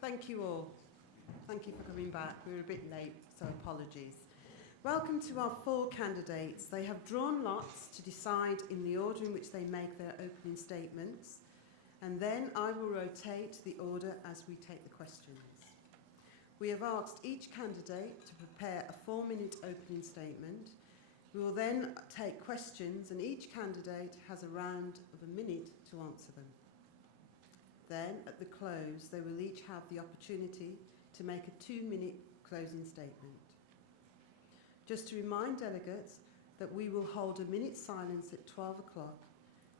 Thank you all. Thank you for coming back. We were a bit late, so apologies. Welcome to our 4 candidates. They have drawn lots to decide in the order in which they make their opening statements, and then I will rotate the order as we take the questions. We have asked each candidate to prepare a 4-minute opening statement. We will then take questions, and each candidate has a round of a minute to answer them. Then, at the close, they will each have the opportunity to make a 2-minute closing statement. Just to remind delegates that we will hold a minute's silence at 12 o'clock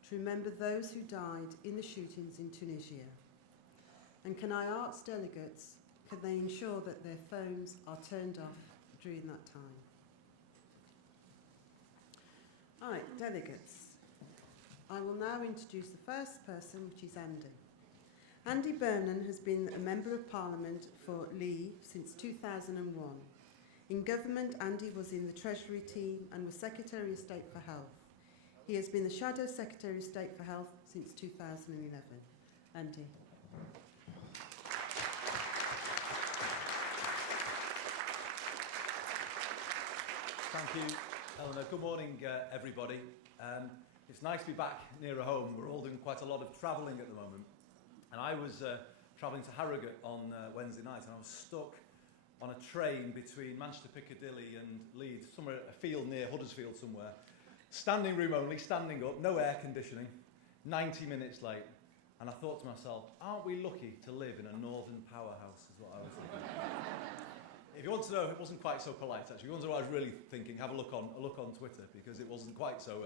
to remember those who died in the shootings in Tunisia. And can I ask delegates, can they ensure that their phones are turned off during that time? All right, delegates. I will now introduce the first person, which is Andy. Andy Burnham has been a Member of Parliament for Lee since 2001. In government, Andy was in the Treasury team and was Secretary of State for Health. He has been the Shadow Secretary of State for Health since 2011. Andy. Thank you, Eleanor. Good morning, everybody. It's nice to be back nearer home. We're all doing quite a lot of travelling at the moment. And I was travelling to Harrogate on Wednesday night, and I was stuck on a train between Manchester Piccadilly and Leeds, somewhere, a field near Huddersfield somewhere. Standing room only, standing up, no air conditioning, 90 minutes late. And I thought to myself, aren't we lucky to live in a northern powerhouse, is what I was thinking. If you want to know, it wasn't quite so polite, actually. If you want to know what I was really thinking, have a look on Twitter, because it wasn't quite so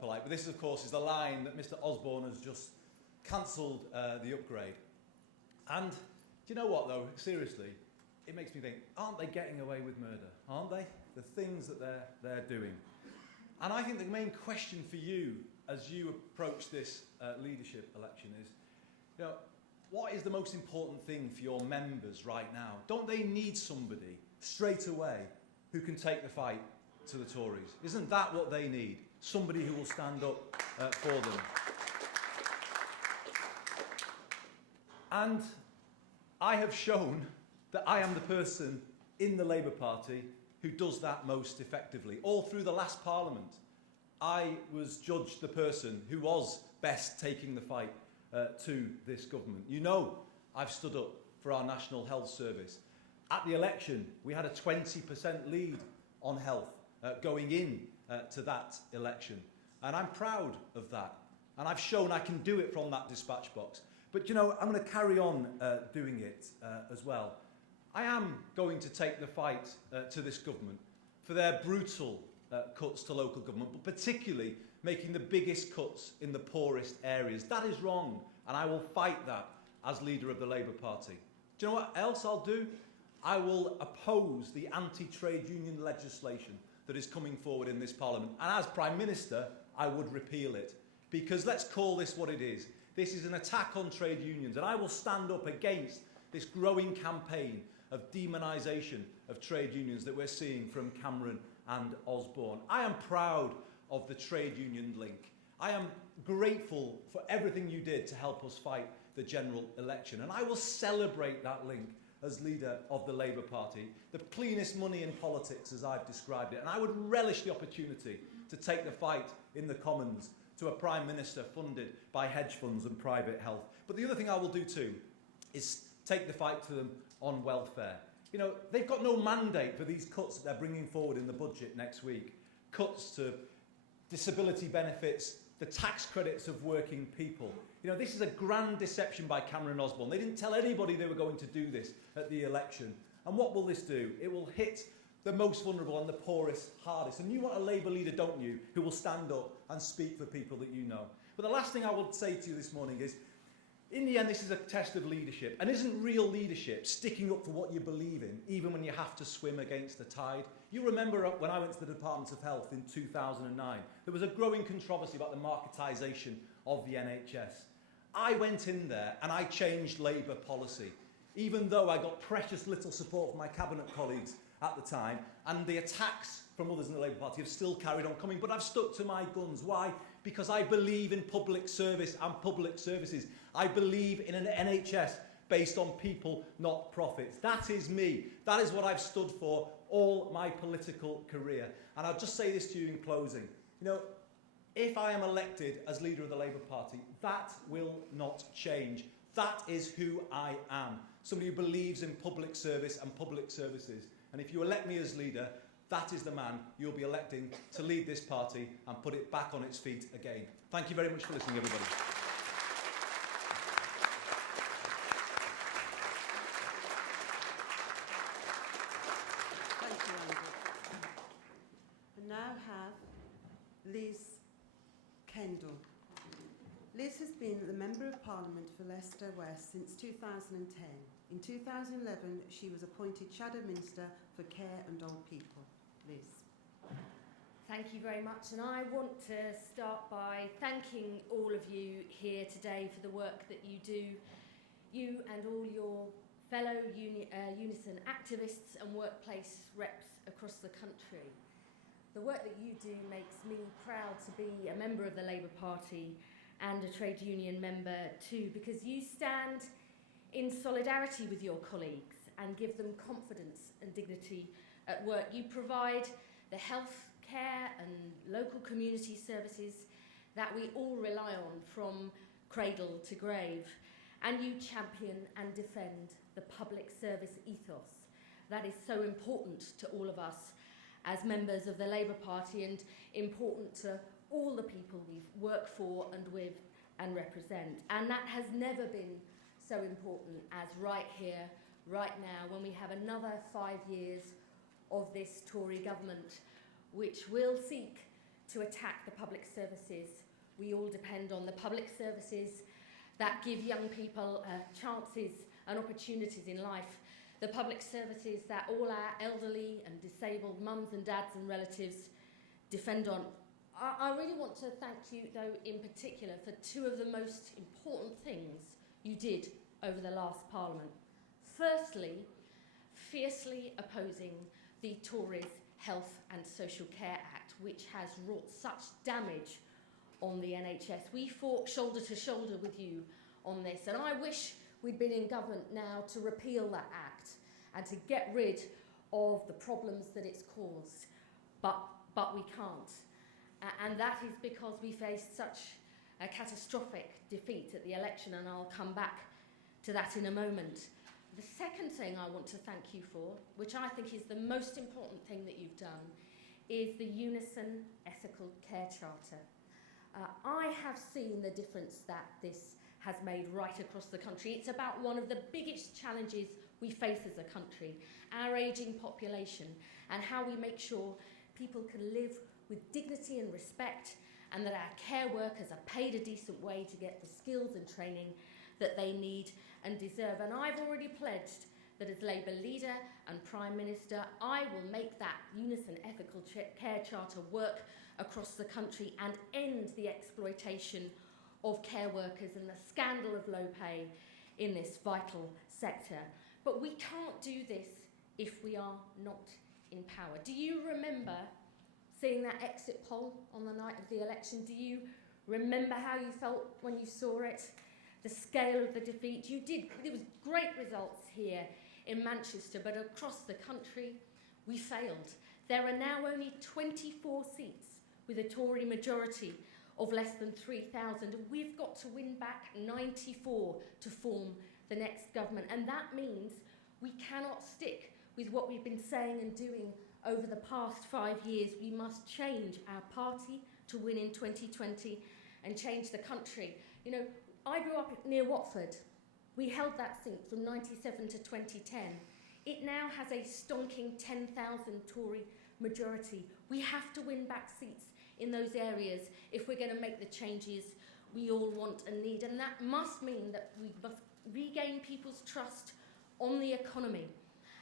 polite. But this, of course, is the line that Mr. Osborne has just cancelled the upgrade. And do you know what, though? Seriously, it makes me think, aren't they getting away with murder? Aren't they? The things that they're doing. And I think the main question for you as you approach this leadership election is, you know, what is the most important thing for your members right now? Don't they need somebody straight away who can take the fight to the Tories? Isn't that what they need? Somebody who will stand up for them. And I have shown that I am the person in the Labour Party who does that most effectively. All through the last Parliament, I was judged the person who was best taking the fight to this government. You know, I've stood up for our National Health Service. At the election, we had a 20% lead on health going in to that election. And I'm proud of that. And I've shown I can do it from that dispatch box. But, you know, I'm going to carry on doing it as well. I am going to take the fight to this government for their brutal cuts to local government, but particularly making the biggest cuts in the poorest areas. That is wrong, and I will fight that as leader of the Labour Party. Do you know what else I'll do? I will oppose the anti-trade union legislation that is coming forward in this Parliament. And as Prime Minister, I would repeal it. Because let's call this what it is. This is an attack on trade unions, and I will stand up against this growing campaign of demonisation of trade unions that we're seeing from Cameron and Osborne. I am proud of the trade union link. I am grateful for everything you did to help us fight the general election, and I will celebrate that link as leader of the Labour Party, the cleanest money in politics as I've described it, and I would relish the opportunity to take the fight in the Commons to a Prime Minister funded by hedge funds and private health. But the other thing I will do too is take the fight to them on welfare. You know, they've got no mandate for these cuts that they're bringing forward in the budget next week. Cuts to disability benefits, the tax credits of working people. You know, this is a grand deception by Cameron and Osborne. They didn't tell anybody they were going to do this at the election. And what will this do? It will hit the most vulnerable and the poorest hardest. And you want a Labour leader, don't you, who will stand up and speak for people that you know. But the last thing I will say to you this morning is, in the end, this is a test of leadership. And isn't real leadership sticking up for what you believe in, even when you have to swim against the tide? You remember when I went to the Department of Health in 2009, there was a growing controversy about the marketisation of the NHS. I went in there and I changed Labour policy, even though I got precious little support from my cabinet colleagues at the time, and the attacks from others in the Labour Party have still carried on coming, but I've stuck to my guns. Why? Because I believe in public service and public services. I believe in an NHS based on people, not profits. That is me. That is what I've stood for all my political career. And I'll just say this to you in closing. You know, if I am elected as leader of the Labour Party, that will not change. That is who I am. Somebody who believes in public service and public services. And if you elect me as leader, that is the man you'll be electing to lead this party and put it back on its feet again. Thank you very much for listening, everybody. Thank you, Andrew. I now have Liz Kendall. Liz has been the Member of Parliament for Leicester West since 2010. In 2011, she was appointed Shadow Minister for Care and Old People. Liz. Thank you very much, and I want to start by thanking all of you here today for the work that you do, you and all your fellow UNISON activists and workplace reps across the country. The work that you do makes me proud to be a member of the Labour Party and a trade union member too, because you stand in solidarity with your colleagues and give them confidence and dignity at work. You provide the health care and local community services that we all rely on from cradle to grave. And you champion and defend the public service ethos that is so important to all of us as members of the Labour Party and important to all the people we work for and with and represent. And that has never been so important as right here, right now, when we have another 5 years of this Tory government, which will seek to attack the public services. We all depend on the public services that give young people chances and opportunities in life. The public services that all our elderly and disabled mums and dads and relatives depend on. I really want to thank you, though, in particular, for two of the most important things you did over the last Parliament. Firstly, fiercely opposing the Tories' Health and Social Care Act, which has wrought such damage on the NHS. We fought shoulder to shoulder with you on this, and I wish we'd been in government now to repeal that act and to get rid of the problems that it's caused, but we can't. And that is because we faced such a catastrophic defeat at the election, and I'll come back to that in a moment. The second thing I want to thank you for, which I think is the most important thing that you've done, is the UNISON Ethical Care Charter. I have seen the difference that this has made right across the country. It's about one of the biggest challenges we face as a country, our ageing population, and how we make sure people can live with dignity and respect, and that our care workers are paid a decent way to get the skills and training that they need and deserve. And I've already pledged that as Labour leader and Prime Minister, I will make that UNISON Ethical Care Charter work across the country and end the exploitation of care workers and the scandal of low pay in this vital sector. But we can't do this if we are not in power. Do you remember seeing that exit poll on the night of the election? Do you remember how you felt when you saw it? The scale of the defeat? You did. There was great results here in Manchester, but across the country, we failed. There are now only 24 seats with a Tory majority of less than 3,000. We've got to win back 94 to form the next government. And that means we cannot stick with what we've been saying and doing over the past 5 years. We must change our party to win in 2020 and change the country. You know, I grew up near Watford. We held that seat from 97 to 2010. It now has a stonking 10,000 Tory majority. We have to win back seats in those areas if we're going to make the changes we all want and need. And that must mean that we must regain people's trust on the economy,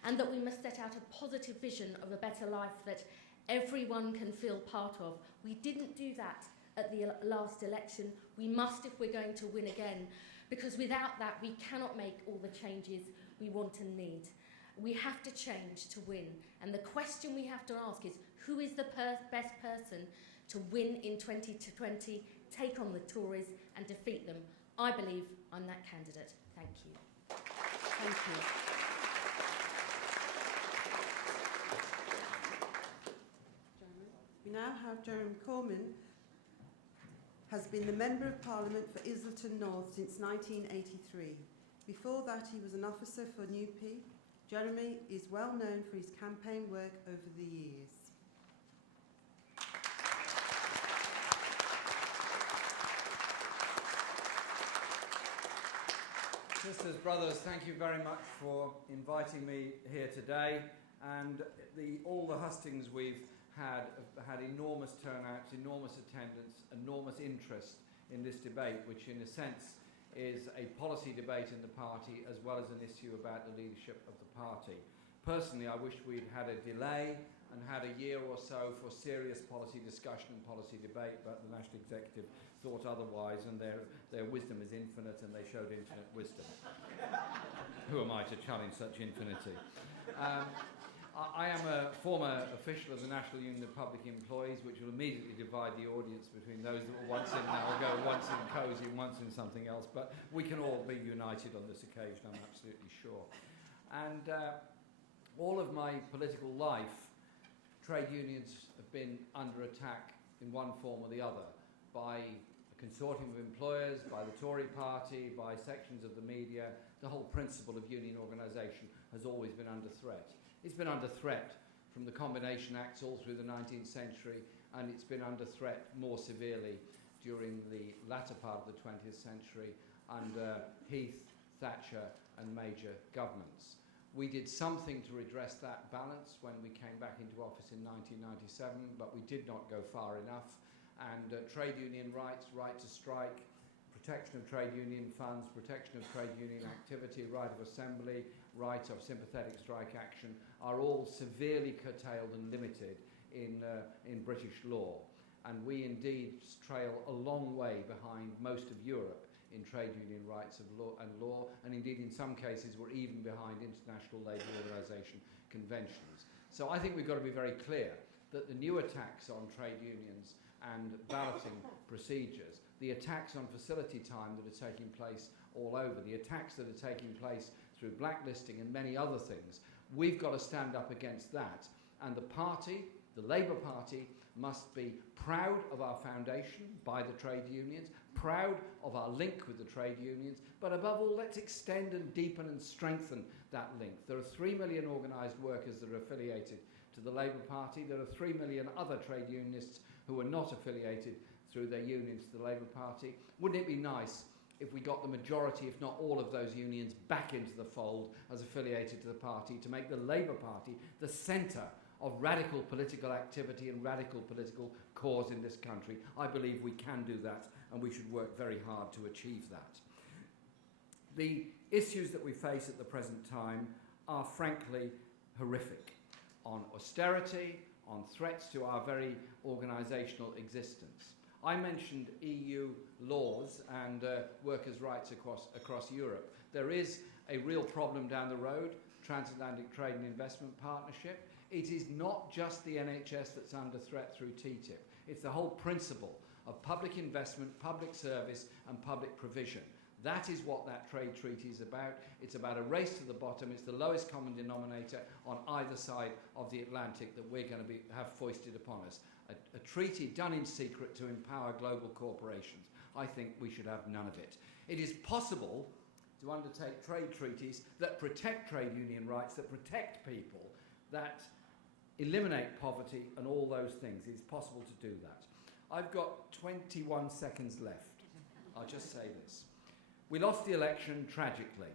and that we must set out a positive vision of a better life that everyone can feel part of. We didn't do that at the last election. We must if we're going to win again, because without that we cannot make all the changes we want and need. We have to change to win, and the question we have to ask is, who is the best person to win in 2020, take on the Tories and defeat them? I believe I'm that candidate. Thank you. Thank you. We now have Jeremy Corman, has been the Member of Parliament for Islington North since 1983. Before that, he was an officer for NUPE. Jeremy is well known for his campaign work over the years. Sisters, brothers, thank you very much for inviting me here today. And all the hustings we've had have had enormous turnouts, enormous attendance, enormous interest in this debate, which in a sense is a policy debate in the party as well as an issue about the leadership of the party. Personally, I wish we'd had a delay and had a year or so for serious policy discussion and policy debate, but the National Executive thought otherwise, and their wisdom is infinite, and they showed infinite wisdom. Who am I to challenge such infinity? I am a former official of the National Union of Public Employees, which will immediately divide the audience between those that were once in now will go once in COSI and once in something else, but we can all be united on this occasion, I'm absolutely sure. And all of my political life, trade unions have been under attack in one form or the other by a consortium of employers, by the Tory party, by sections of the media. The whole principle of union organisation has always been under threat. It's been under threat from the Combination Acts all through the 19th century, and it's been under threat more severely during the latter part of the 20th century under Heath, Thatcher and Major governments. We did something to redress that balance when we came back into office in 1997, but we did not go far enough. And trade union rights, right to strike, protection of trade union funds, protection of trade union activity, right of assembly, right of sympathetic strike action are all severely curtailed and limited in British law. And we indeed trail a long way behind most of Europe in trade union rights of law, and indeed in some cases we're even behind International Labour Organization conventions. So I think we've got to be very clear that the new attacks on trade unions and balloting procedures, the attacks on facility time that are taking place all over, the attacks that are taking place through blacklisting and many other things, we've got to stand up against that. And the party, the Labour Party, must be proud of our foundation by the trade unions, proud of our link with the trade unions, but above all, let's extend and deepen and strengthen that link. There are 3 million organised workers that are affiliated to the Labour Party. There are 3 million other trade unionists who are not affiliated through their unions to the Labour Party. Wouldn't it be nice if we got the majority, if not all of those unions, back into the fold as affiliated to the party, to make the Labour Party the centre of radical political activity and radical political cause in this country? I believe we can do that, and we should work very hard to achieve that. The issues that we face at the present time are frankly horrific, on austerity, on threats to our very organisational existence. I mentioned EU laws and workers' rights across Europe. There is a real problem down the road, Transatlantic Trade and Investment Partnership. It is not just the NHS that's under threat through TTIP. It's the whole principle of public investment, public service and public provision. That is what that trade treaty is about. It's about a race to the bottom. It's the lowest common denominator on either side of the Atlantic that we're going to have foisted upon us. A treaty done in secret to empower global corporations. I think we should have none of it. It is possible to undertake trade treaties that protect trade union rights, that protect people, that eliminate poverty and all those things. It's possible to do that. I've got 21 seconds left. I'll just say this. We lost the election tragically.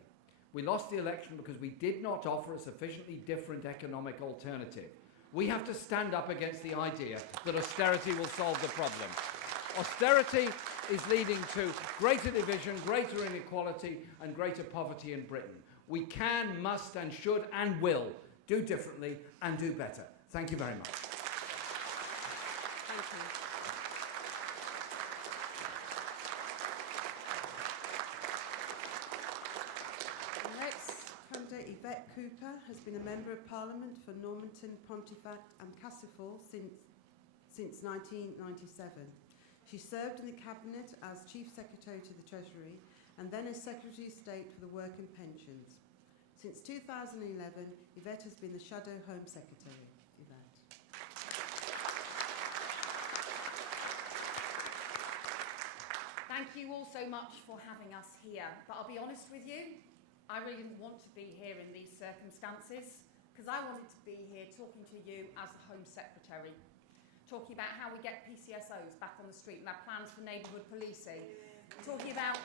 We lost the election because we did not offer a sufficiently different economic alternative. We have to stand up against the idea that austerity will solve the problem. Austerity is leading to greater division, greater inequality, and greater poverty in Britain. We can, must, and should, and will do differently and do better. Thank you very much. Thank you. The next candidate, Yvette Cooper, has been a Member of Parliament for Normanton, Pontefract and Castleford since 1997. She served in the Cabinet as Chief Secretary to the Treasury and then as Secretary of State for the Work and Pensions. Since 2011, Yvette has been the Shadow Home Secretary. Yvette. Thank you all so much for having us here. But I'll be honest with you, I really didn't want to be here in these circumstances, because I wanted to be here talking to you as the Home Secretary, talking about how we get PCSOs back on the street and our plans for neighbourhood policing, talking about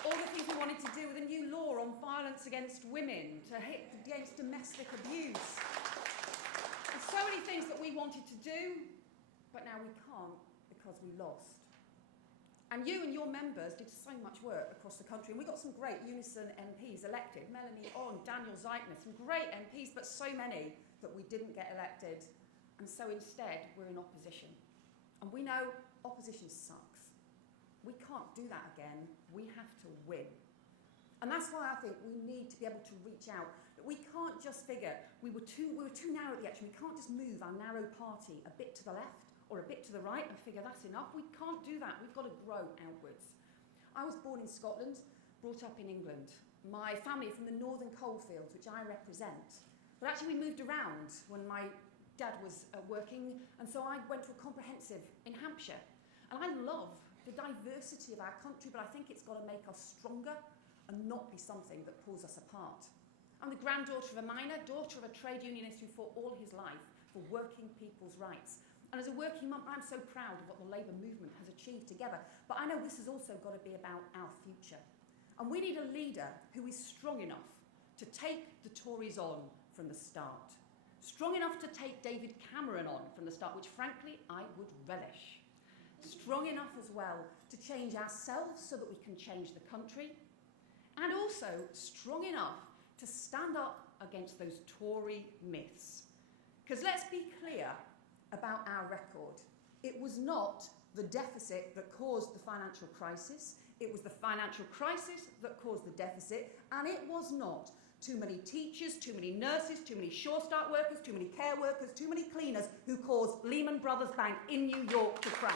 all the things we wanted to do with a new law on violence against women, to hit against domestic abuse. There's so many things that we wanted to do, but now we can't because we lost. And you and your members did so much work across the country, and we got some great UNISON MPs elected. Melanie On, Daniel Zeitner, some great MPs, but so many that we didn't get elected. And so instead, we're in opposition. And we know opposition sucks. We can't do that again. We have to win. And that's why I think we need to be able to reach out. That we can't just figure we were too narrow at the edge. We can't just move our narrow party a bit to the left or a bit to the right and figure that's enough. We can't do that. We've got to grow outwards. I was born in Scotland, brought up in England. My family are from the northern coalfields, which I represent. But actually we moved around when my dad was working, and so I went to a comprehensive in Hampshire. And I love the diversity of our country, but I think it's got to make us stronger and not be something that pulls us apart. I'm the granddaughter of a miner, daughter of a trade unionist who fought all his life for working people's rights. And as a working mum, I'm so proud of what the Labour movement has achieved together. But I know this has also got to be about our future. And we need a leader who is strong enough to take the Tories on from the start. Strong enough to take David Cameron on from the start, which frankly I would relish. Strong enough as well to change ourselves so that we can change the country. And also strong enough to stand up against those Tory myths. Because let's be clear about our record. It was not the deficit that caused the financial crisis. It was the financial crisis that caused the deficit, and it was not too many teachers, too many nurses, too many Sure Start workers, too many care workers, too many cleaners who caused Lehman Brothers Bank in New York to crash.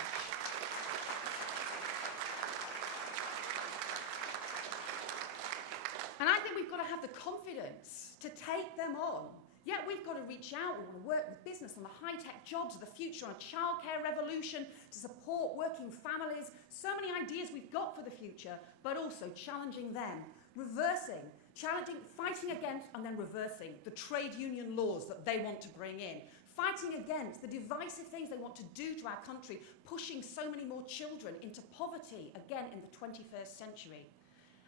And I think we've got to have the confidence to take them on. Yeah, we've got to reach out. We want to work with business on the high-tech jobs of the future, on a childcare revolution, to support working families. So many ideas we've got for the future, but also challenging them, reversing, challenging, fighting against and then reversing the trade union laws that they want to bring in, fighting against the divisive things they want to do to our country, pushing so many more children into poverty, again, in the 21st century.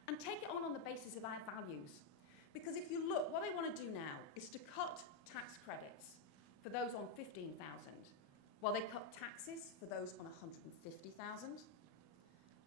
And take it on the basis of our values. Because if you look, what they want to do now is to cut tax credits for those on 15,000, while they cut taxes for those on 150,000.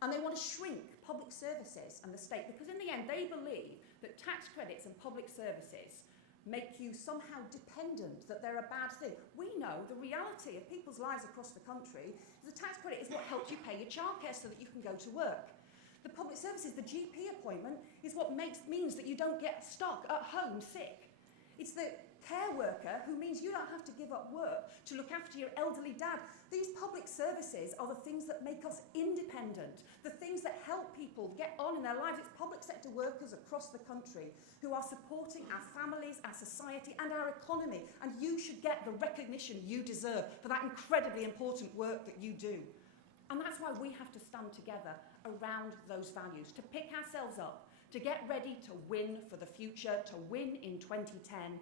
And they want to shrink public services and the state, because in the end they believe that tax credits and public services make you somehow dependent, that they're a bad thing. We know the reality of people's lives across the country is the tax credit is what helps you pay your childcare so that you can go to work. The public services, the GP appointment, is what means that you don't get stuck at home sick. It's the care worker who means you don't have to give up work to look after your elderly dad. These public services are the things that make us independent, the things that help people get on in their lives. It's public sector workers across the country who are supporting our families, our society and our economy. And you should get the recognition you deserve for that incredibly important work that you do. And that's why we have to stand together around those values, to pick ourselves up, to get ready to win for the future, to win in 2010,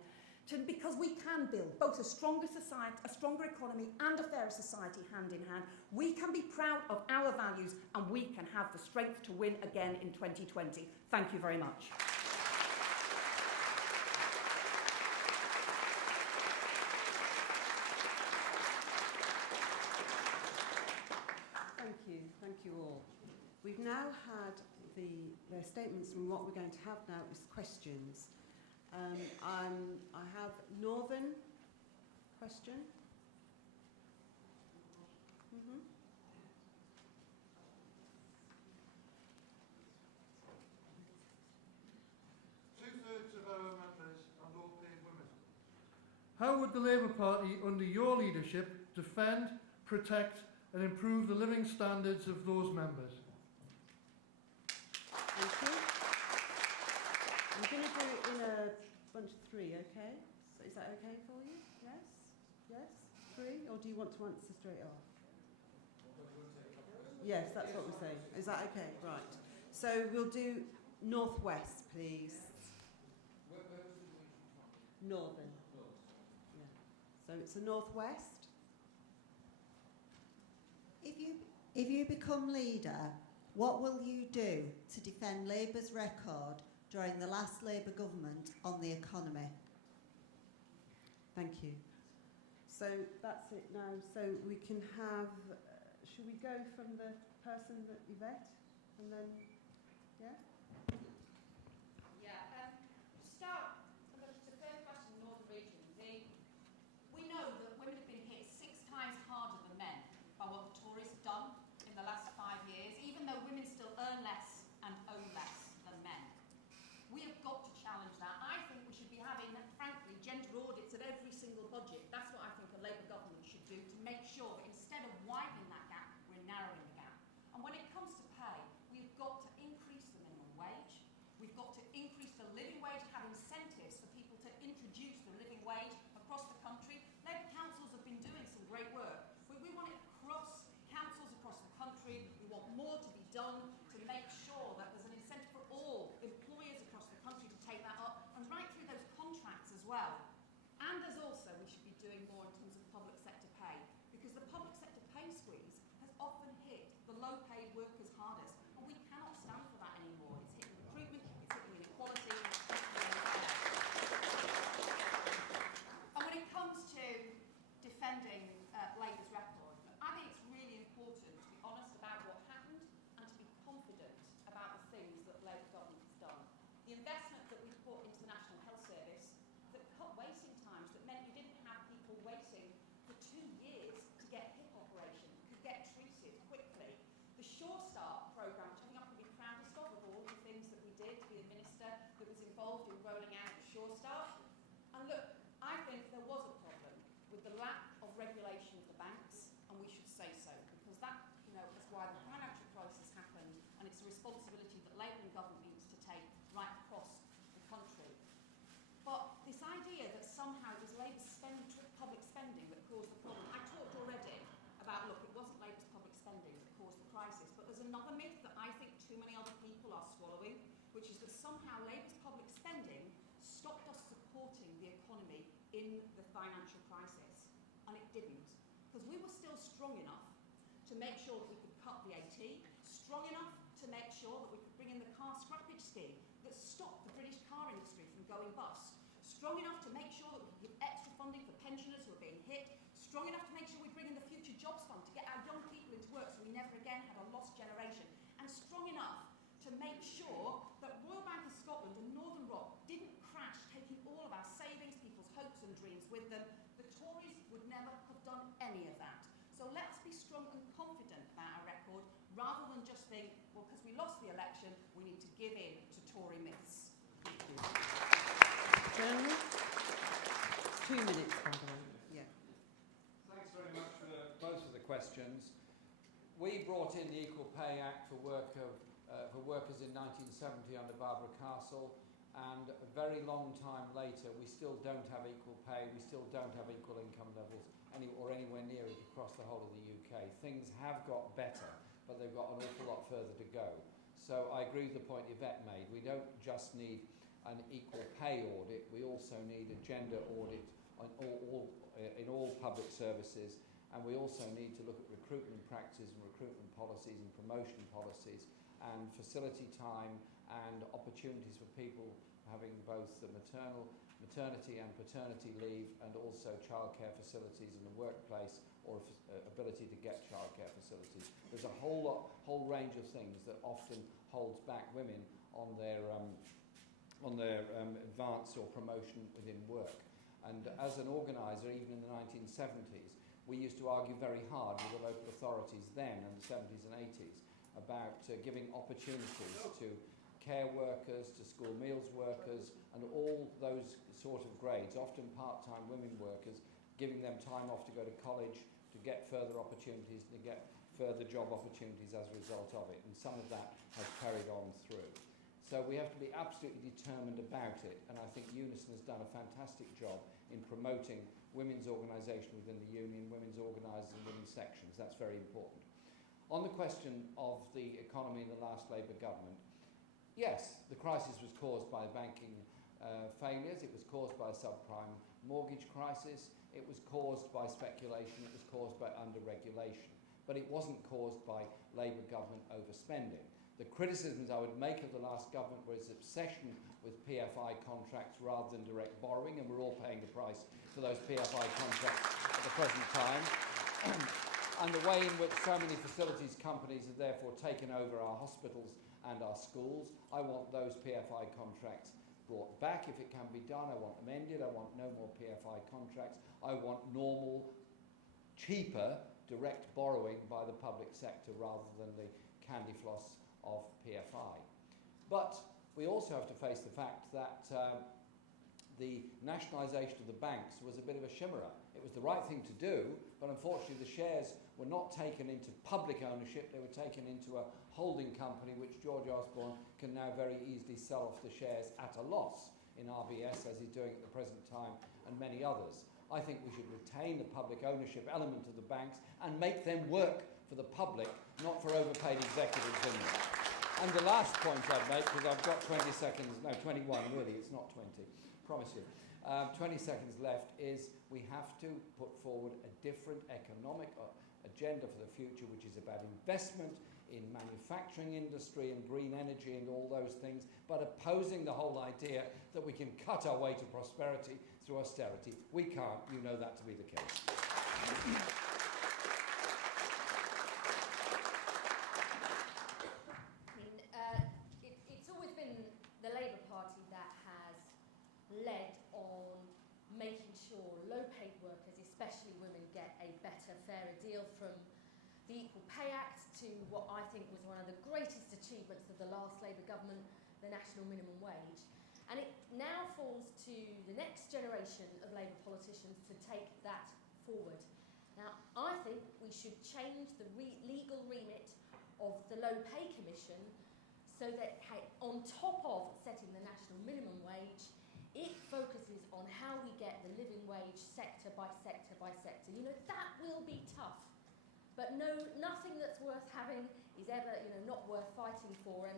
because we can build both a stronger society, a stronger economy and a fairer society hand in hand. We can be proud of our values and we can have the strength to win again in 2020. Thank you very much. Thank you all. We've now had their statements, and what we're going to have now is questions. I have Northern question. Mm-hmm. Two-thirds of our members are low-paid women. How would the Labour Party, under your leadership, defend, protect and improve the living standards of those members? Thank you. I'm going to do it in a bunch of three, okay? So is that okay for you? Yes? Yes? Three? Or do you want to answer straight off? Yes, that's what we're saying. Is that okay? Right. So we'll do northwest, please. Northern. Yeah. So it's the northwest. If you become leader, what will you do to defend Labour's record during the last Labour government on the economy? Thank you. So that's it now. So we can have, should we go from the person that Yvette and then, yeah? Yeah, to start, the third question, Northern Region, we know that women have been hit 6 times harder than men by what the Tories have done in the last 5 years, even though women still earn less and own less than men. We have got to challenge that. I think we should be having, frankly, gender audits at every single budget. That's what I think a Labour government should do, to make sure that instead of widening that gap, we're narrowing the gap. And when it comes to pay, we've got to increase the minimum wage. We've got to increase the living wage, have incentives for people to introduce the living wage across the country. Labour councils have been doing some great work. We want it across councils across the country. We want more to be done to make sure that there's an incentive for all employers across the country to take that up, and right through those contracts as well. And there's also, we should be doing more in terms of public sector pay, because the public sector pay squeeze has often hit the low paid workers hardest, and we cannot stand for that anymore. It's hitting recruitment, it's hitting inequality, and it's hitting and when it comes to defending Labour's record, I think it's really important to be honest about what happened and to be confident about the things that the Labour government has done. The investment that we put into the National Health Service that cut waiting times, that meant you didn't have people waiting for 2 years to get hip operation, could get treated quickly. The Sure Start programme, which I think I'm going to be proudest of all the things that we did, to be the minister that was involved in rolling out the Sure Start. And look, I think there was a problem with the lack of regulation of the banks, and we should say so, because that, is why the financial crisis happened, and it's a responsibility that Labour and government needs to take right across the country. But this idea that somehow it was Labour's public spending that caused the problem, I talked already about, look, it wasn't Labour's public spending that caused the crisis, but there's another myth that I think too many other people are swallowing, which is that somehow Labour's public spending stopped us supporting the economy in the financial crisis. And it didn't, because we were still strong enough to make sure that we could cut VAT, strong enough to make sure that we could bring in the car scrappage scheme that stopped the British car industry from going bust, strong enough to make sure that we could give extra funding for pensioners who are being hit, strong enough to make sure we bring in the Future Jobs Fund to get our young people into work so we never again had a lost generation, and strong enough to make sure that Royal Bank of Scotland and Northern Rock didn't crash, taking all of our savings, people's hopes and dreams with them. The Tories would never have done any of that. So let's be strong and confident about our record, rather than just think, well, because we lost the election, we need to give in to Tory myths. Thank you. General? 2 minutes, by the way. Yeah. Thanks very much for both of the questions. We brought in the Equal Pay Act for workers in 1970 under Barbara Castle, and a very long time later we still don't have equal pay, we still don't have equal income levels anywhere near it across the whole of the UK. Things have got better, but they've got an awful lot further to go. So I agree with the point Yvette made. We don't just need an equal pay audit, we also need a gender audit on in all public services, and we also need to look at recruitment practices and recruitment policies and promotion policies and facility time and opportunities for people having both the maternity and paternity leave, and also childcare facilities in the workplace, or ability to get childcare facilities. There's a whole range of things that often holds back women on their advance or promotion within work. And as an organiser, even in the 1970s, we used to argue very hard with the local authorities then, in the 70s and 80s, about giving opportunities to care workers, to school meals workers, and all those sort of grades, often part-time women workers, giving them time off to go to college, to get further opportunities, to get further job opportunities as a result of it. And some of that has carried on through. So we have to be absolutely determined about it, and I think UNISON has done a fantastic job in promoting women's organisation within the union, women's organisers and women's sections. That's very important. On the question of the economy in the last Labour government, yes, the crisis was caused by banking failures, it was caused by a subprime mortgage crisis, it was caused by speculation, it was caused by under-regulation, but it wasn't caused by Labour government overspending. The criticisms I would make of the last government were its obsession with PFI contracts rather than direct borrowing, and we're all paying the price for those PFI contracts at the present time. And the way in which so many facilities companies have therefore taken over our hospitals and our schools. I want those PFI contracts brought back if it can be done. I want them ended. I want no more PFI contracts. I want normal, cheaper, direct borrowing by the public sector rather than the candy floss of PFI. But we also have to face the fact that the nationalisation of the banks was a bit of a chimera. It was the right thing to do, but unfortunately the shares were not taken into public ownership, they were taken into a holding company which George Osborne can now very easily sell off the shares at a loss in RBS, as he's doing at the present time, and many others. I think we should retain the public ownership element of the banks and make them work for the public, not for overpaid executives in them. And the last point I'd make, because I've got 20 seconds, no, 21 really, it's not 20, promise you. 20 seconds left is we have to put forward a different economic agenda for the future, which is about investment in manufacturing industry and green energy and all those things, but opposing the whole idea that we can cut our way to prosperity through austerity. We can't, you know that to be the case. It's always been the Labour Party that has led on making sure low-paid workers, especially women, get a better, fairer deal, from the Equal Pay Act to what I think was one of the greatest achievements of the last Labour government, the national minimum wage. And it now falls to the next generation of Labour politicians to take that forward. Now, I think we should change the legal remit of the Low Pay Commission so that on top of setting the national minimum wage, it focuses on how we get the living wage sector by sector by sector. You know, that will be tough. But no, nothing that's worth having is ever, not worth fighting for. And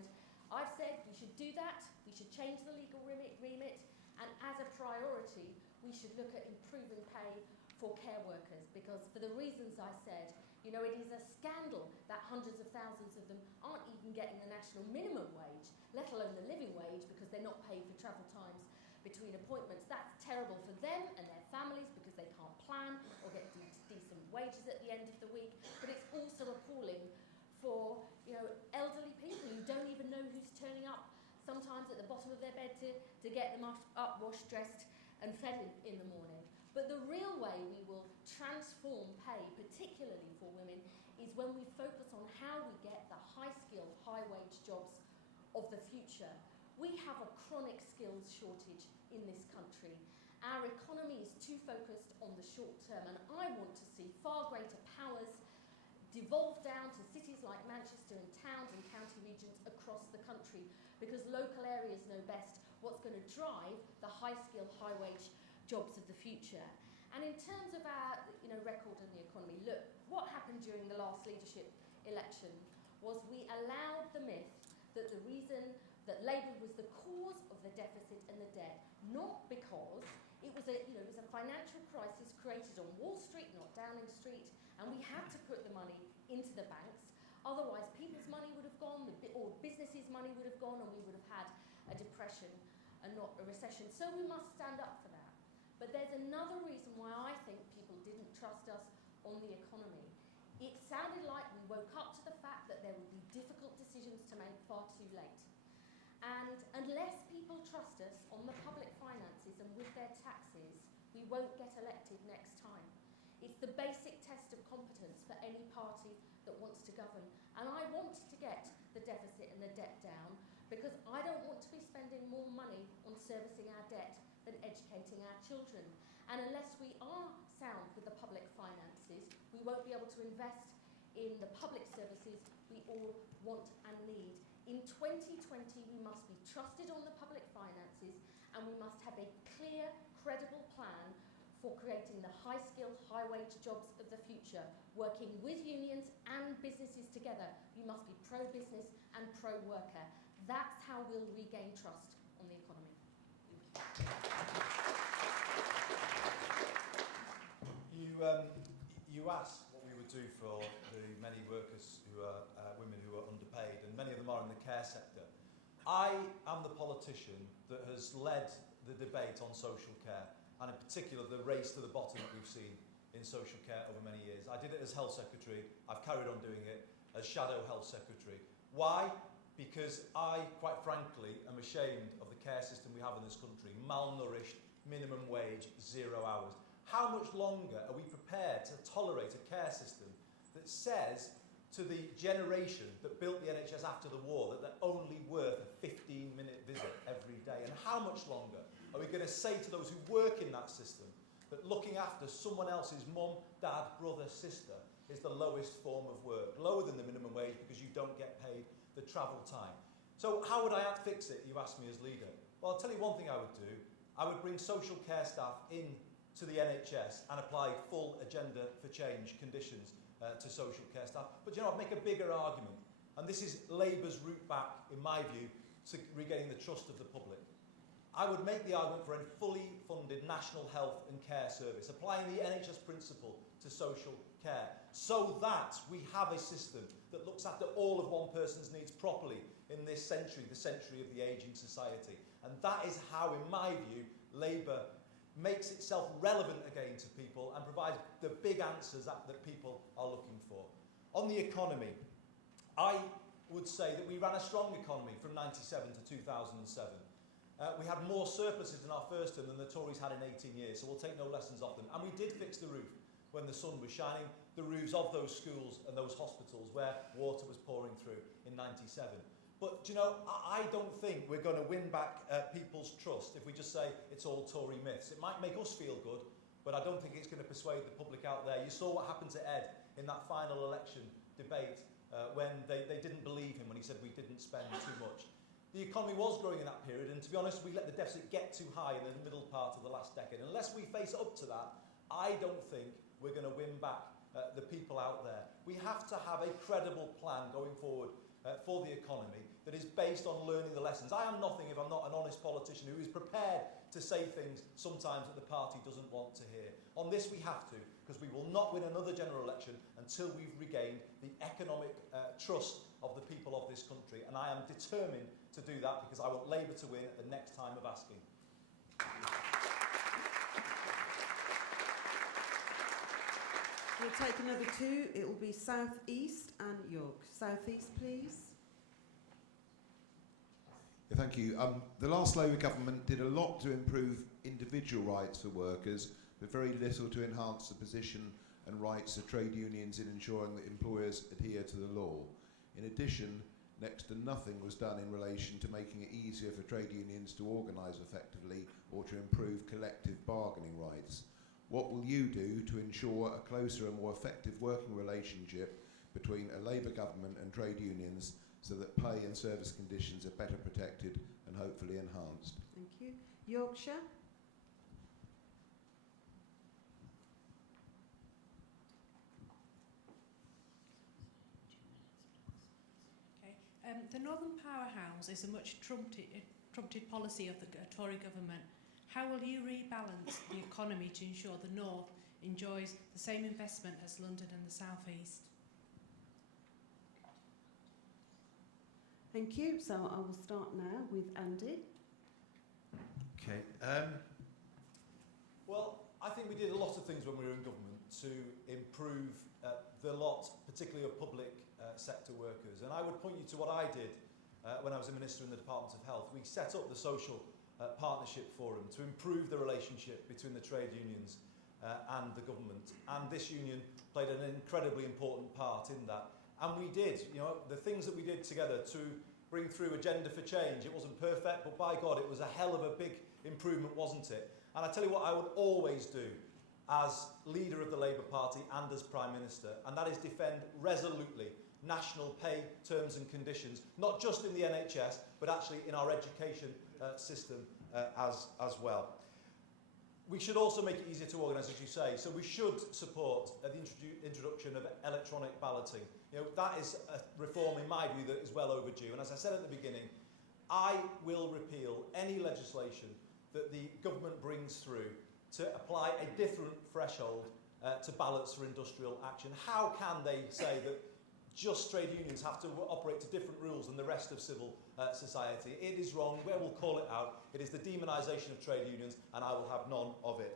I've said we should do that. We should change the legal remit. And as a priority, we should look at improving pay for care workers, because for the reasons I said, it is a scandal that hundreds of thousands of them aren't even getting the national minimum wage, let alone the living wage, because they're not paid for travel times between appointments. That's terrible for them and their families because they can't plan or get decent wages at the end of the week. But it's also appalling for elderly people who don't even know who's turning up sometimes at the bottom of their bed to get them up, washed, dressed and fed in the morning. But the real way we will transform pay, particularly for women, is when we focus on how we get the high-skilled, high-wage jobs of the future. We have a chronic skills shortage in this country. Our economy is too focused on the short term, and I want to see far greater powers devolve down to cities like Manchester and towns and county regions across the country, because local areas know best what's going to drive the high-skilled, high-wage jobs of the future. And in terms of our record in the economy, look, what happened during the last leadership election was we allowed the myth that the reason that Labour was the cause of the deficit and the debt, not because it was a financial crisis created on Wall Street, not Downing Street, and we had to put the money into the banks. Otherwise, people's money would have gone, or businesses' money would have gone, and we would have had a depression and not a recession. So we must stand up for that. But there's another reason why I think people didn't trust us on the economy. It sounded like we woke up to the fact that there would be difficult decisions to make far too late. And unless people trust us on the public finances and with their taxes, we won't get elected next time. It's the basic test of competence for any party that wants to govern. And I want to get the deficit and the debt down, because I don't want to be spending more money on servicing our debt than educating our children. And unless we are sound with the public finances, we won't be able to invest in the public services we all want and need In 2020, we must be trusted on the public finances, and we must have a clear, credible plan for creating the high-skilled, high-wage jobs of the future, working with unions and businesses together. You must be pro-business and pro-worker. That's how we'll regain trust on the economy. You asked what we would do for the many workers who are women who are underpaid, and many of them are in the care sector. I am the politician that has led the debate on social care, and in particular the race to the bottom that we've seen in social care over many years. I did it as Health Secretary. I've carried on doing it as Shadow Health Secretary. Why? Because I, quite frankly, am ashamed of the care system we have in this country. Malnourished, minimum wage, 0 hours. How much longer are we prepared to tolerate a care system that says to the generation that built the NHS after the war that they're only worth a 15-minute visit every day? And how much longer are we going to say to those who work in that system that looking after someone else's mum, dad, brother, sister is the lowest form of work, lower than the minimum wage because you don't get paid the travel time? So how would I fix it, you asked me as leader? Well, I'll tell you one thing I would do. I would bring social care staff in to the NHS and apply full agenda for change conditions to social care staff. But you know, I'd make a bigger argument, and this is Labour's route back, in my view, to regaining the trust of the public. I would make the argument for a fully funded national health and care service, applying the NHS principle to social care, so that we have a system that looks after all of one person's needs properly in this century, the century of the ageing society. And that is how, in my view, Labour makes itself relevant again to people and provides the big answers that people are looking for. On the economy, I would say that we ran a strong economy from 97 to 2007. We had more surpluses in our first term than the Tories had in 18 years, so we'll take no lessons off them. And we did fix the roof when the sun was shining, the roofs of those schools and those hospitals where water was pouring through in 97. But, you know, I don't think we're going to win back people's trust if we just say it's all Tory myths. It might make us feel good, but I don't think it's going to persuade the public out there. You saw what happened to Ed in that final election debate when they didn't believe him when he said we didn't spend too much. The economy was growing in that period, and to be honest, we let the deficit get too high in the middle part of the last decade. Unless we face up to that, I don't think we're going to win back the people out there. We have to have a credible plan going forward for the economy that is based on learning the lessons. I am nothing if I'm not an honest politician who is prepared to say things sometimes that the party doesn't want to hear. On this we have to, because we will not win another general election until we've regained the economic trust of the people of this country, and I am determined to do that because I want Labour to win at the next time of asking. We'll take another two. It will be South East and York. South East, please. Yeah, thank you. The last Labour government did a lot to improve individual rights for workers, but very little to enhance the position and rights of trade unions in ensuring that employers adhere to the law. In addition, next to nothing was done in relation to making it easier for trade unions to organise effectively or to improve collective bargaining rights. What will you do to ensure a closer and more effective working relationship between a Labour government and trade unions so that pay and service conditions are better protected and hopefully enhanced? Thank you. Yorkshire. The Northern Powerhouse is a much trumpeted policy of the Tory government. How will you rebalance the economy to ensure the North enjoys the same investment as London and the South East? Thank you. So I will start now with Andy. Okay. Well, I think we did a lot of things when we were in government to improve the lot, particularly of public sector workers. And I would point you to what I did when I was a minister in the Department of Health. We set up the Social Partnership Forum to improve the relationship between the trade unions and the government. And this union played an incredibly important part in that. And we did, you know, the things that we did together to bring through Agenda for Change. It wasn't perfect, but by God, it was a hell of a big improvement, wasn't it? And I tell you what I would always do as leader of the Labour Party and as Prime Minister, and that is defend resolutely national pay terms and conditions, not just in the NHS, but actually in our education system as well. We should also make it easier to organise, as you say, so we should support the introduction of electronic balloting. You know, that is a reform, in my view, that is well overdue. And as I said at the beginning, I will repeal any legislation that the government brings through to apply a different threshold to ballots for industrial action. How can they say that just trade unions have to operate to different rules than the rest of civil society? It is wrong. Where we'll call it out, it is the demonisation of trade unions, and I will have none of it.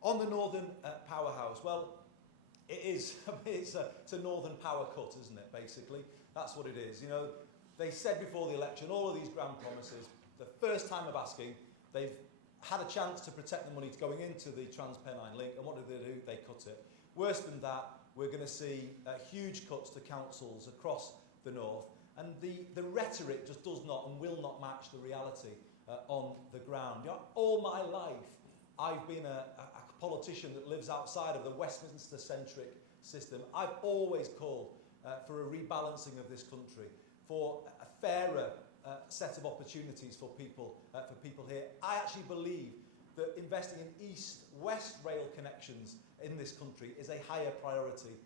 On the Northern Powerhouse, well, it's a Northern power cut, isn't it, basically? That's what it is. You know, they said before the election all of these grand promises. The first time of asking, they've had a chance to protect the money going into the Trans-Pennine Link, and what did they do? They cut it. Worse than that, we're going to see huge cuts to councils across the north, and the rhetoric just does not and will not match the reality on the ground. You know, all my life, I've been a politician that lives outside of the Westminster-centric system. I've always called for a rebalancing of this country, for a fairer set of opportunities for people here. I actually believe that investing in east-west rail connections in this country is a higher priority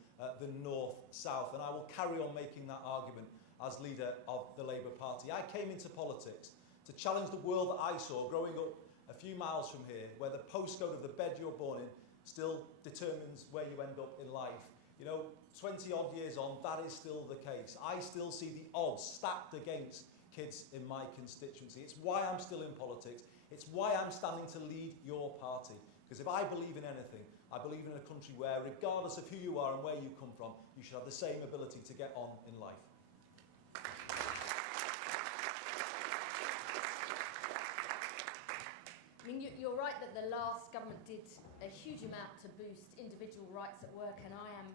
than north-south, and I will carry on making that argument as leader of the Labour Party. I came into politics to challenge the world that I saw growing up a few miles from here, where the postcode of the bed you're born in still determines where you end up in life. You know, 20 odd years on, that is still the case. I still see the odds stacked against kids in my constituency. It's why I'm still in politics. It's why I'm standing to lead your party. Because if I believe in anything, I believe in a country where, regardless of who you are and where you come from, you should have the same ability to get on in life. I mean, you're right that the last government did a huge amount to boost individual rights at work, and I am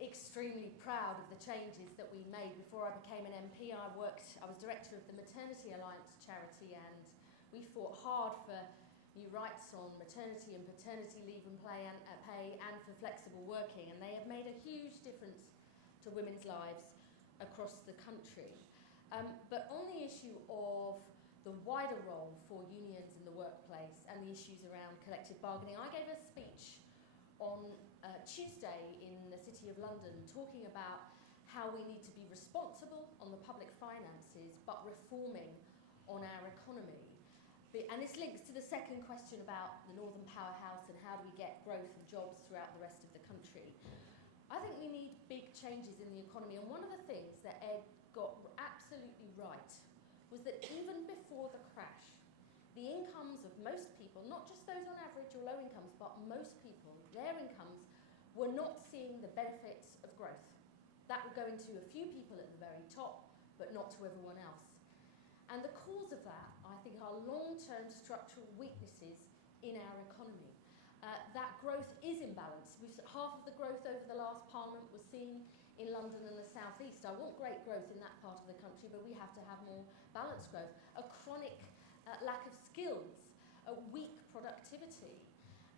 extremely proud of the changes that we made. Before I became an MP, I was director of the Maternity Alliance charity, and we fought hard for new rights on maternity and paternity leave and pay and for flexible working, and they have made a huge difference to women's lives across the country. But on the issue of the wider role for unions in the workplace and the issues around collective bargaining, I gave a speech on Tuesday in the City of London talking about how we need to be responsible on the public finances but reforming on our economy. And this links to the second question about the Northern Powerhouse and how do we get growth and jobs throughout the rest of the country. I think we need big changes in the economy, and one of the things that Ed got absolutely right was that even before the crash, the incomes of most people, not just those on average or low incomes, but most people, their incomes were not seeing the benefits of growth. That would go into a few people at the very top, but not to everyone else. And the cause of that, I think, are long-term structural weaknesses in our economy. That growth is imbalanced. Half of the growth over the last Parliament was seen in London and the South East. I want great growth in that part of the country, but we have to have more balanced growth. A chronic lack of skills, a weak productivity.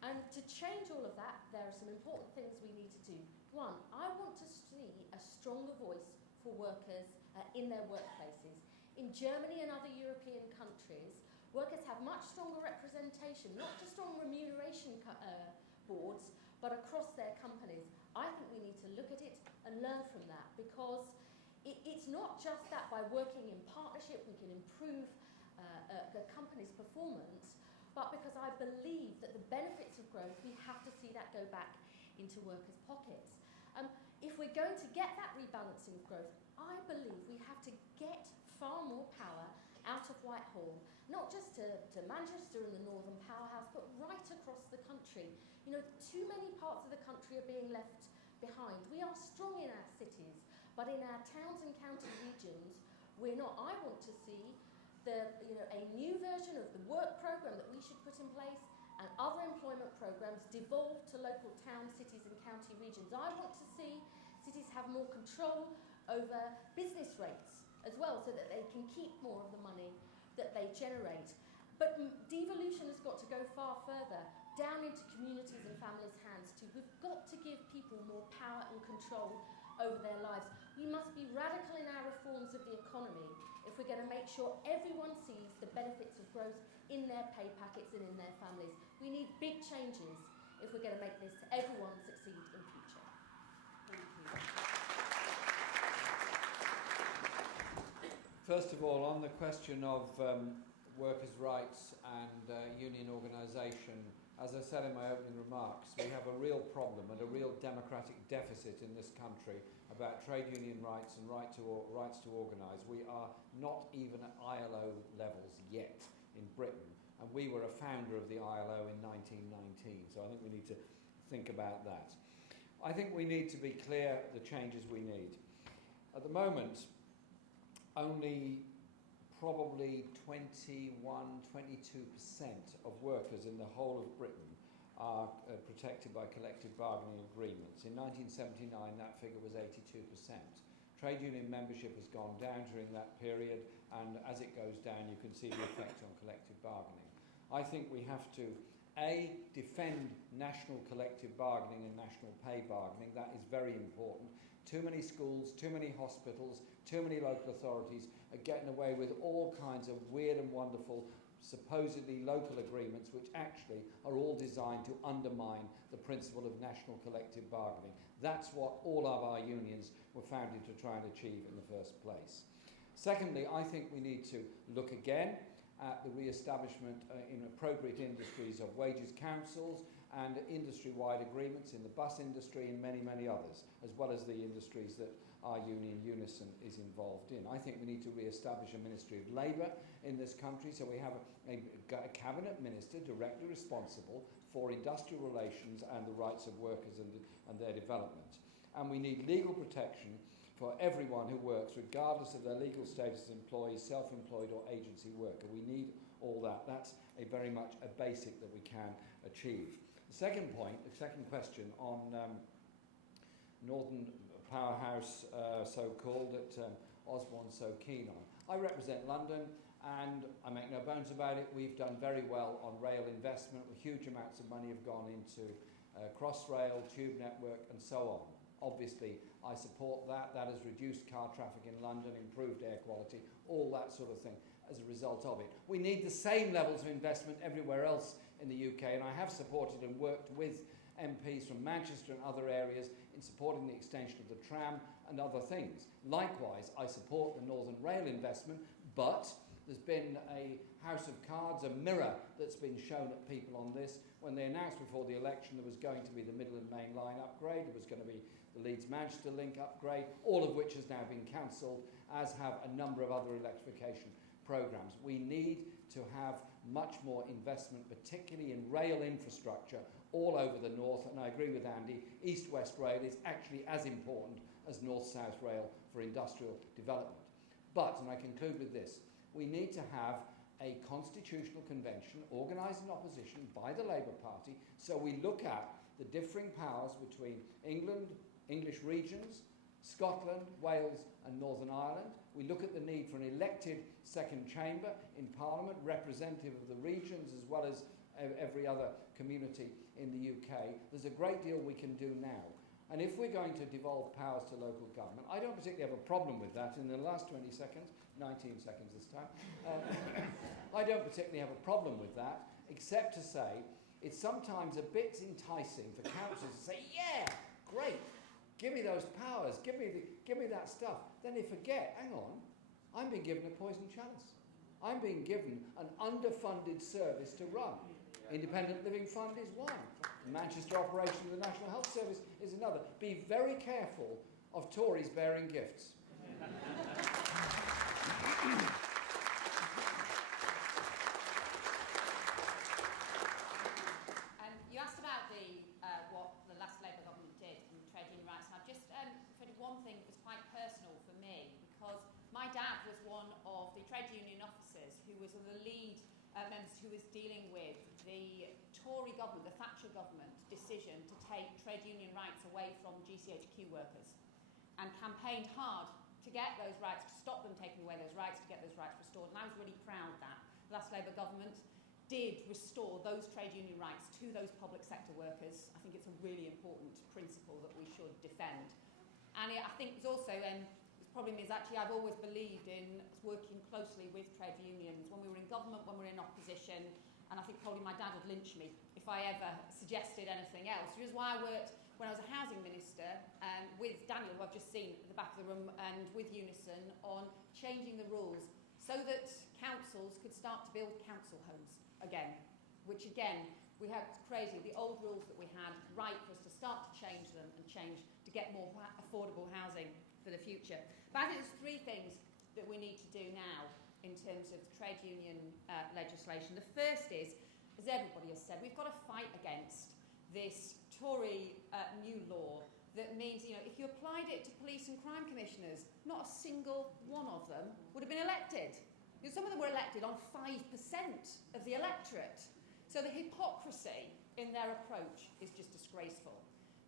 And to change all of that, there are some important things we need to do. One, I want to see a stronger voice for workers in their workplaces. In Germany and other European countries, workers have much stronger representation, not just on remuneration boards, but across their companies. I think we need to look at it and learn from that, because it's not just that by working in partnership we can improve a company's performance, but because I believe that the benefits of growth, we have to see that go back into workers' pockets. If we're going to get that rebalancing of growth, I believe we have to get far more power out of Whitehall, not just to Manchester and the Northern Powerhouse, but right across the country. You know, too many parts of the country are being left behind. We are strong in our cities, but in our towns and county regions, we're not. I want to see a new version of the work programme that we should put in place and other employment programmes devolve to local towns, cities and county regions. I want to see cities have more control over business rates as well, so that they can keep more of the money that they generate. But devolution has got to go far further, down into communities and families' hands too. We've got to give people more power and control over their lives. We must be radical in our reforms of the economy if we're going to make sure everyone sees the benefits of growth in their pay packets and in their families. We need big changes if we're going to make this everyone succeed in future. Thank you. First of all, on the question of workers' rights and union organisation, as I said in my opening remarks, we have a real problem and a real democratic deficit in this country about trade union rights and rights to organise. We are not even at ILO levels yet in Britain, and we were a founder of the ILO in 1919, so I think we need to think about that. I think we need to be clear the changes we need. At the moment, only probably 21-22% of workers in the whole of Britain are protected by collective bargaining agreements. In 1979, that figure was 82%. Trade union membership has gone down during that period, and as it goes down, you can see the effect on collective bargaining. I think we have to, A, defend national collective bargaining and national pay bargaining. That is very important. Too many schools, too many hospitals, too many local authorities are getting away with all kinds of weird and wonderful, supposedly local agreements, which actually are all designed to undermine the principle of national collective bargaining. That's what all of our unions were founded to try and achieve in the first place. Secondly, I think we need to look again at the re-establishment in appropriate industries of wages councils and industry-wide agreements in the bus industry and many, many others, as well as the industries that our union, UNISON, is involved in. I think we need to re-establish a Ministry of Labour in this country, so we have a cabinet minister directly responsible for industrial relations and the rights of workers and their development. And we need legal protection for everyone who works, regardless of their legal status as employee, self-employed or agency worker. We need all that. That's very much a basic that we can achieve. The second point, the second question on Northern Powerhouse, so-called, that Osborne's so keen on. I represent London, and I make no bones about it. We've done very well on rail investment. Huge amounts of money have gone into Crossrail, Tube Network, and so on. Obviously, I support that. That has reduced car traffic in London, improved air quality, all that sort of thing as a result of it. We need the same levels of investment everywhere else in the UK, and I have supported and worked with MPs from Manchester and other areas in supporting the extension of the tram and other things. Likewise, I support the Northern Rail investment, but there's been a house of cards, a mirror that's been shown at people on this. When they announced before the election there was going to be the Midland Main Line upgrade, there was going to be the Leeds-Manchester link upgrade, all of which has now been cancelled, as have a number of other electrification programmes. We need to have much more investment, particularly in rail infrastructure all over the north, and I agree with Andy, east-west rail is actually as important as north-south rail for industrial development. But, and I conclude with this, we need to have a constitutional convention organised in opposition by the Labour Party, so we look at the differing powers between England, English regions, Scotland, Wales and Northern Ireland. We look at the need for an elected second chamber in Parliament, representative of the regions as well as every other community in the UK. There's a great deal we can do now. And if we're going to devolve powers to local government, I don't particularly have a problem with that. In the last 20 seconds, 19 seconds this time, I don't particularly have a problem with that, except to say it's sometimes a bit enticing for councils to say, yeah, great, give me those powers, give me that stuff. Then they forget, hang on, I'm being given a poison chalice. I'm being given an underfunded service to run. Independent Living Fund is one. The Manchester operation of the National Health Service is another. Be very careful of Tories bearing gifts. You asked about what the last Labour government did in trade union rights, and I've just said one thing that was quite personal for me, because my dad was one of the trade union officers who was one of the lead members who was dealing with the Tory government, the Thatcher government, decision to take trade union rights away from GCHQ workers, and campaigned hard to get those rights, to stop them taking away those rights, to get those rights restored. And I was really proud that the last Labour government did restore those trade union rights to those public sector workers. I think it's a really important principle that we should defend. And I think it's also, the problem is actually I've always believed in working closely with trade unions when we were in government, when we were in opposition, and I think probably my dad would lynch me if I ever suggested anything else, which is why I worked when I was a housing minister with Daniel, who I've just seen at the back of the room, and with UNISON on changing the rules so that councils could start to build council homes again, which again, we have, it's crazy, the old rules that we had, right for us to start to change them and change to get more affordable housing for the future. But I think there's three things that we need to do now in terms of trade union legislation. The first is, as everybody has said, we've got to fight against this Tory new law that means, you know, if you applied it to police and crime commissioners, not a single one of them would have been elected. You know, some of them were elected on 5% of the electorate. So the hypocrisy in their approach is just disgraceful.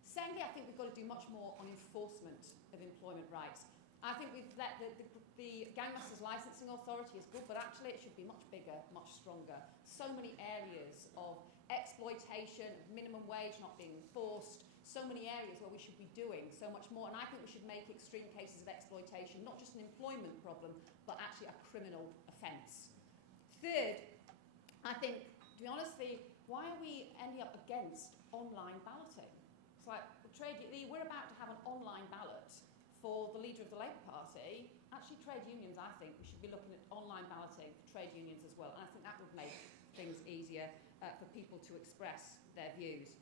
Secondly, I think we've got to do much more on enforcement of employment rights. I think we've let the Gangmasters Licensing Authority is good, but actually it should be much bigger, much stronger. So many areas of exploitation, minimum wage not being enforced, so many areas where we should be doing so much more. And I think we should make extreme cases of exploitation not just an employment problem, but actually a criminal offence. Third, I think, to be honest, why are we ending up against online balloting? It's like we're about to have an online ballot for the leader of the Labour Party. Actually, trade unions, I think, we should be looking at online balloting for trade unions as well. And I think that would make things easier for people to express their views.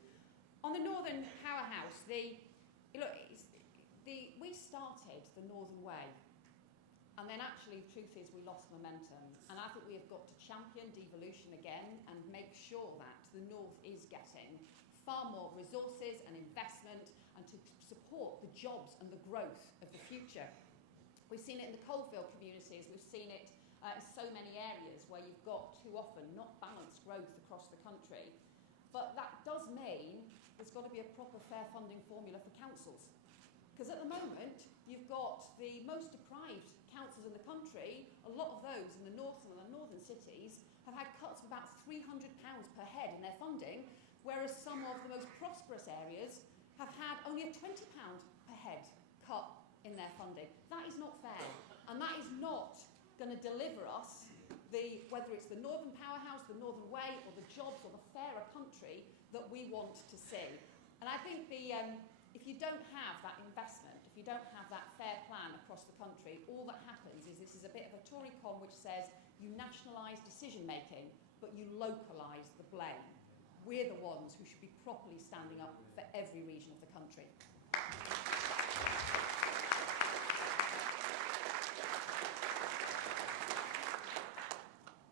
On the Northern Powerhouse, we started the Northern Way. And then actually, the truth is, we lost momentum. And I think we have got to champion devolution again and make sure that the North is getting far more resources and investment and to support the jobs and the growth of the future. We've seen it in the coalfield communities. We've seen it in so many areas where you've got too often not balanced growth across the country. But that does mean there's got to be a proper fair funding formula for councils. Because at the moment, you've got the most deprived councils in the country. A lot of those in the north and the northern cities have had cuts of about £300 per head in their funding, whereas some of the most prosperous areas have had only a £20 per head cut in their funding. That is not fair. And that is not going to deliver us whether it's the Northern Powerhouse, the Northern Way, or the jobs or the fairer country that we want to see. And I think if you don't have that investment, if you don't have that fair plan across the country, all that happens is this is a bit of a Tory con which says you nationalise decision making, but you localise the blame. We're the ones who should be properly standing up for every region of the country.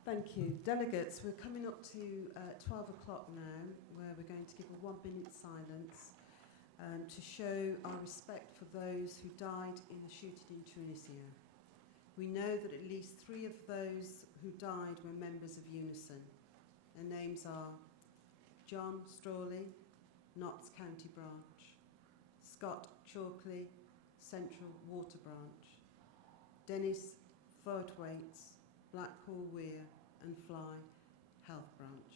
Thank you. Delegates, we're coming up to 12 o'clock now, where we're going to give a 1-minute silence to show our respect for those who died in the shooting in Tunisia. We know that at least 3 of those who died were members of UNISON. Their names are John Strawley, Notts County Branch, Scott Chalkley, Central Water Branch, Dennis Thorthwaite's Blackpool Weir and Fly Health Branch.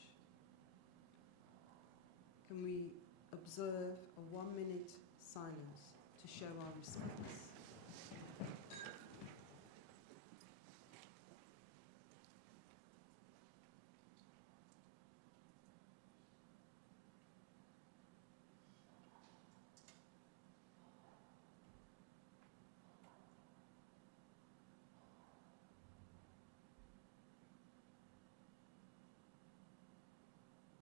Can we observe a 1-minute silence to show our respects?